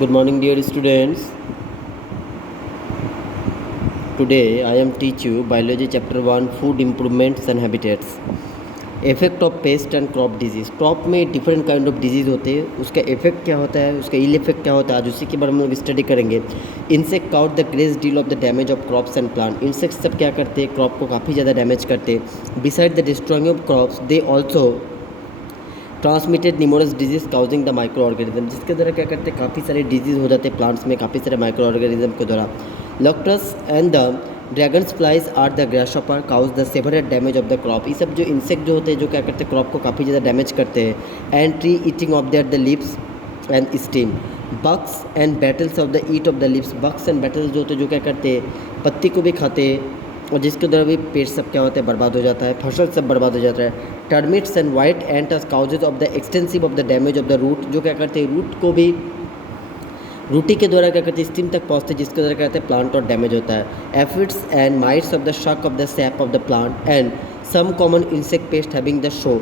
Good morning, dear students. Today I am teach you biology chapter 1 food improvements and habitats. Effect of paste and crop disease. Crop में different kind of disease होते हैं, उसका effect क्या होता है, उसका इल effect क्या होता है, आज उसी के बारे में हम लोग स्टडी करेंगे. Insect cout the great deal of the damage of crops and plant. Insect सब क्या करते हैं, क्रॉप को काफ़ी ज़्यादा डैमेज करते हैं. Beside the destroying of crops they also transmitted numerous disease causing the micro organism. जिसके द्वारा क्या करते हैं, काफ़ी सारे डिजीज़ हो जाते हैं प्लांट्स में, काफ़ी सारे माइक्रो ऑर्गेनिज्म के द्वारा. Locusts and the dragons flies are the grasshopper cause the severest damage of the crop. ये सब जो इंसेक्ट जो होते हैं, जो क्या करते हैं, क्रॉप को काफ़ी ज़्यादा डैमेज करते हैं. And tree eating of their the lips and steam. Bugs and battles of the eat of the lips. Bugs and battles जो होते हैं, जो क्या करते हैं, पत्ती को भी खाते हैं, और जिसके द्वारा भी पेड़ सब क्या होता है, बर्बाद हो जाता है, फसल सब बर्बाद हो जाता है. Termites and white ant are causes of the extensive of the damage of the root. जो क्या करते हैं, रूट को भी रूटी के द्वारा क्या करते हैं, स्टीम तक पहुँचते हैं, जिसके द्वारा क्या कहते हैं, प्लांट और डैमेज होता है. Aphids and mites of the suck of the sap of the plant and some common insect pest having the show.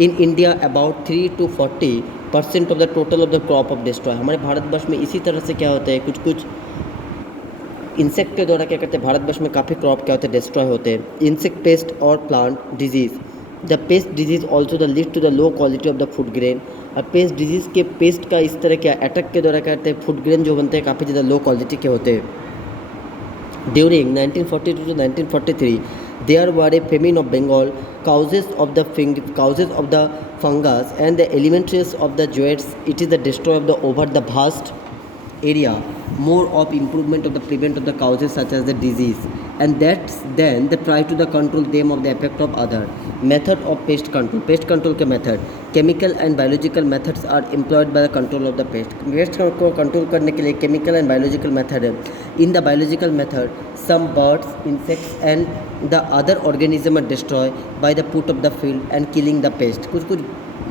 In India about 3 to 40% of the total of the crop of destroy. हमारे भारतवर्ष में इसी तरह से क्या होता है, कुछ कुछ इंसेक्ट के द्वारा क्या करते हैं, भारतवर्ष में काफ़ी क्रॉप क्या होते हैं, डिस्ट्रॉय होते हैं. इंसेक्ट पेस्ट और plant disease. The pest disease also the lead to the low quality of the food grain. और पेस्ट डिजीज़ के पेस्ट का इस तरह क्या अटैक के द्वारा क्या करते हैं, फूड ग्रेन जो बनते हैं काफ़ी ज़्यादा लो क्वालिटी के होते हैं. During 1942 to 1943 there were a famine of Bengal. Causes of the fungus and the elements of the zoetes. It is the destroy of the over the vast area. More of improvement of the prevent of the causes such as the disease, and that's then they try to the control them of the effect of other. Method of pest control. Pest control के method. Chemical and biological methods are employed by the control of the pest. Pest को control करने के लिए chemical and biological method है. In the biological method, some birds, insects and the other organism are destroyed by the put of the field and killing the pest. कुछ कुछ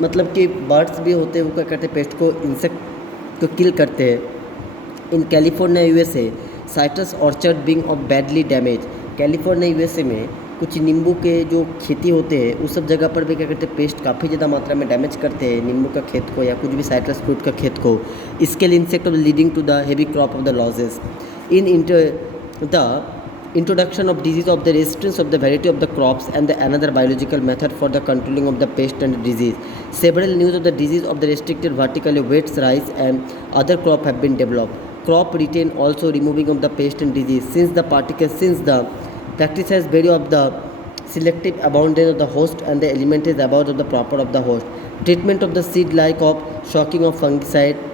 मतलब कि birds भी होते हैं, वो क्या करते हैं, पेस्ट को, इंसेक्ट को किल करते हैं. In California USA citrus orchard being of badly damage. California USA में कुछ नींबू के जो खेती होते हैं, उस सब जगह पर भी क्या करते हैं, पेस्ट काफ़ी ज़्यादा मात्रा में डैमेज करते हैं नींबू का खेत को या कुछ भी साइट्रस फ्रूट का खेत को. Scale insect of leading to the heavy crop of the losses. In the introduction of disease of the resistance of the variety of the crops and the another biological method for the controlling of the pest and disease. Several news of the disease of the restricted vertically wheats, rice and other crop have been developed. Crop retain also removing of the pest and disease since the practice has vary of the selective abundance of the host and the element is about of the proper of the host. Treatment of the seed like of shocking of fungicide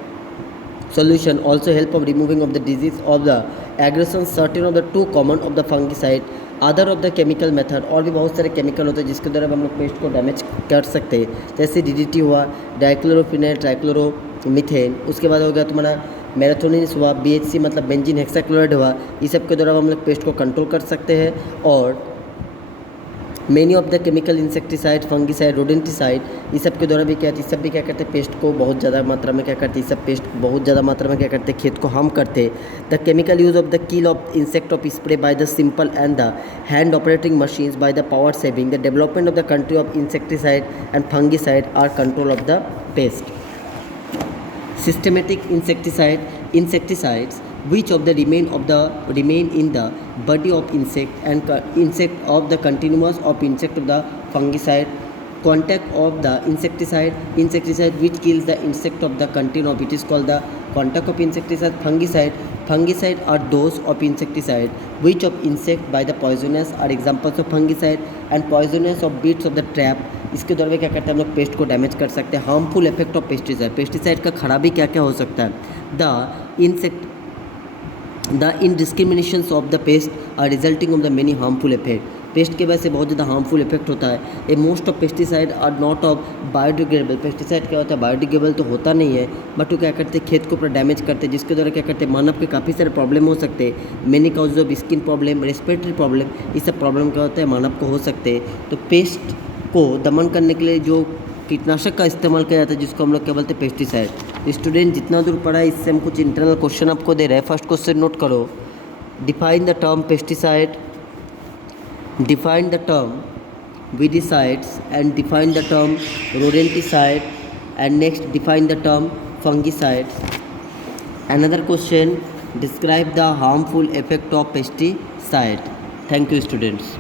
solution also help of removing of the disease of the aggression certain of the too common of the fungicide other of the chemical method. और भी बहुत सारे chemical होते हैं जिसके द्वारा हम लोग पेस्ट को डैमेज कर सकते हैं, जैसे डीडीटी हुआ, डाइक्लोरोफिनाइल ट्राइक्लोरोमीथेन. उसके बाद हो गया तुम्हारा मैराथोनिस हुआ, बीएचसी मतलब बेंजीन हेक्साक्लोराइड हुआ. इस सब के द्वारा हम लोग पेस्ट को कंट्रोल कर सकते हैं. और many of the chemical insecticide, fungicide, rodenticide, इस सब के द्वारा भी क्या, इस सब भी क्या करते हैं, पेस्ट को बहुत ज़्यादा मात्रा में क्या करते हैं, इस सब पेस्ट बहुत ज़्यादा मात्रा में क्या करते हैं, खेत को हार्म करते हैं. The chemical use of the kill of insect of spray by the simple and the hand operating machines by the power saving. The development of the country of insecticide and fungicide are control of the pest. Systematic insecticides which of the remain in the body of insect of the continuous of insect of the fungicide. Contact of the insecticide which kills the insect of the content of it is called the contact of insecticide. Fungicide are those of insecticide which of insect by the poisonous are examples of fungicide and poisonous of beats of the trap. इसके द्वारा भी क्या करते हैं, हम लोग paste को damage कर सकते हैं. हार्मफुल इफेक्ट ऑफ पेस्टिसाइड का खराबी क्या क्या हो सकता है. The indiscriminations of the pest are resulting of the many harmful effect. Pest के वजह से बहुत ज़्यादा हार्मफुल इफेक्ट होता है. A most of pesticide are not of biodegradable. Pesticide क्या होता है, बायोडिग्रेडेबल तो होता नहीं है, बट वो क्या करते हैं, खेत को पूरा डैमेज करते हैं, जिसके द्वारा क्या करते हैं, मानव के काफ़ी सारे प्रॉब्लम हो सकते हैं. Many causes of skin problem, respiratory problem, ये सब प्रॉब्लम क्या होता है, मानव को हो सकते हैं. तो पेस्ट को दमन करने के लिए जो कीटनाशक का इस्तेमाल किया जाता है, जिसको हम लोग क्या बोलते हैं, पेस्टिसाइड. स्टूडेंट जितना दूर पढ़ा है, इससे हम कुछ इंटरनल क्वेश्चन आपको दे रहे हैं. फर्स्ट क्वेश्चन नोट करो. Define the term pesticide, define the term weedicides and define the term rodenticide, and next define the term fungicide. Another question, describe the harmful effect of pesticide. Thank you, students.